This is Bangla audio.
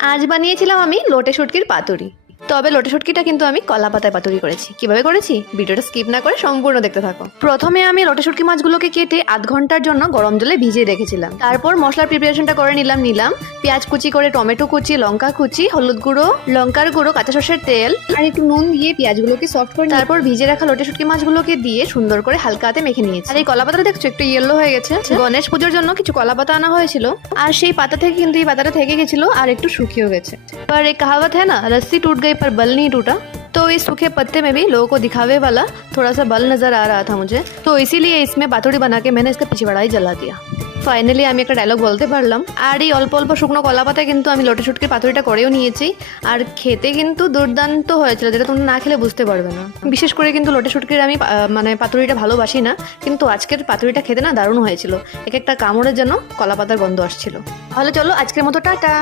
আজ বানিয়েছিলাম আমি লোটে শুটকির পাতুরি। তবে লোটে শুটকিটা কিন্তু আমি কলা পাতায় পাতুরি করেছি। কিভাবে করেছি ভিডিওটা স্কিপ না করে সম্পূর্ণ দেখতে থাকো। প্রথমে আমি লোটে শুটকি মাছগুলোকে কেটে আধ ঘন্টার জন্য গরম জলে ভিজিয়ে রেখেছিলাম। তারপর মশলার প্রিপারেশনটা করে নিলাম পেঁয়াজ কুচি করে, টমেটো কুচি, লঙ্কা কুচি, হলুদ গুঁড়ো, লঙ্কার গুঁড়ো, কাঁচা সর্ষের তেল আর একটু নুন দিয়ে পেঁয়াজগুলোকে সফট করে তারপর ভিজে রাখা লোটে শুটকি মাছগুলোকে দিয়ে সুন্দর করে হালকা হাতে মেখে নিয়েছি। আর এই কলা পাতা দেখছো একটু ইয়েলো হয়ে গেছে। গণেশ পুজোর জন্য কিছু কলা পাতা আনা হয়েছিল আর সেই পাতা থেকে কিন্তু এই পাতাটা থেকে গেছিল আর একটু শুকিয়েও গেছে। पर एक कहावत है ना, रस्सी टूट गई पर बल नहीं टूटा। तो इस सूखे पत्ते में भी लोगों को दिखावे वाला थोड़ा सा बल नजर आ रहा था मुझे, तो इसीलिए इसमें पातुड़ी बना के मैंने इसका पिछवाड़ा ही जला दिया। ফাইনালি আমি একটা ডায়লগ বলতে পারলাম। আর এই অল্প অল্প শুকনো কলা পাতায় কিন্তু আমি লোটে শুটকির পাতুরিটা করেও নিয়েছি আর খেতে কিন্তু দুর্দান্ত হয়েছিল, যেটা তোমরা না খেলে বুঝতে পারবে না। বিশেষ করে কিন্তু লোটে শুটকির আমি মানে পাতুরিটা ভালোবাসি না, কিন্তু আজকের পাতুরিটা খেতে না দারুণ হয়েছিল। এক একটা কামড়ের যেন কলা পাতার গন্ধ আসছিল। তাহলে চলো আজকের মতো টাটা।